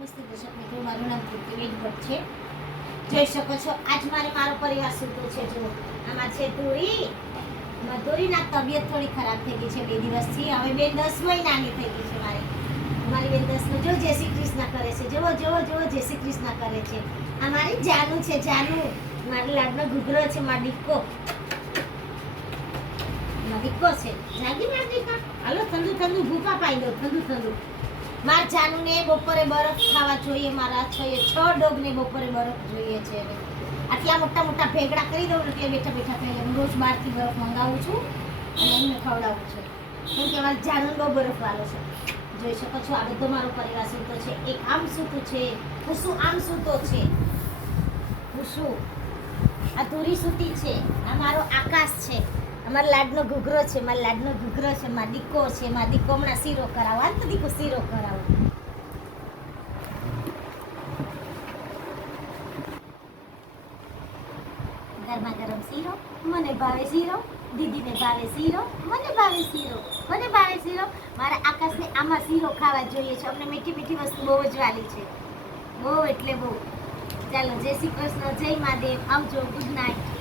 નમસ્તે દર્શક મિત્રો, મારું નામ કીર્તિબેન ભટ્ટ છે. જોઈ શકો છો આજ મારો પરિવાર સૂતો છે. જો આમાં છે ધોરી. મધુરીના તબિયત થોડી ખરાબ થઈ ગઈ છે 2 દિવસથી. હવે બેન 10 મહિનાની થઈ ગઈ છે. મારી બેન 10 જો જય શ્રી કૃષ્ણ કરે છે. જુઓ જય શ્રી કૃષ્ણ કરે છે. આ મારી જાનુ છે. જાનુ મારી લાડનો ઘૂઘરો છે. મારો દીકરો છે. જાગી મારી દીકરા. હાલો ઠંડુ ભૂકા પાઈ દો. ઠંડુ માર જાનુને બપોરે બરફ ખાવા જોઈએ. મારા 6 ડોગને બપોરે બરફ જોઈએ છે. આટલા મોટા ભેગડા કરી દઉં એટલે બેઠા ખાઈ હું રોજ બહારથી બરફ મંગાવું છું અને એમને ખવડાવું છું. કેમ કે મારા જાનુ બહુ બરફ વાલો છે. જોઈ શકો છો આ બધો મારો પરિવાર સૂતો છે. એક આમ સૂતું છે, ખુશુ આમ સૂતો છે. ખુશુ આ ધોરી સૂતી છે. આ મારો આકાશ છે. અમારા લાડનો ઘૂઘરો છે. મારા દીકો છે. મારા દીકો હમણાં શીરો કરાવો. હાલ તો દીકો શીરો કરાવો. ગરમા ગરમ શીરો મને ભાવે. શીરો દીદીને ભાવે. શીરો મને ભાવે. શીરો મારા આકાશને આમાં શીરો ખાવા જોઈએ છે. અમને મીઠી વસ્તુ બહુ જ વાલી છે. બહુ એટલે બહુ. ચાલો જય શ્રી કૃષ્ણ, જય મહાદેવ, આવજો, ગુડ નાઇટ.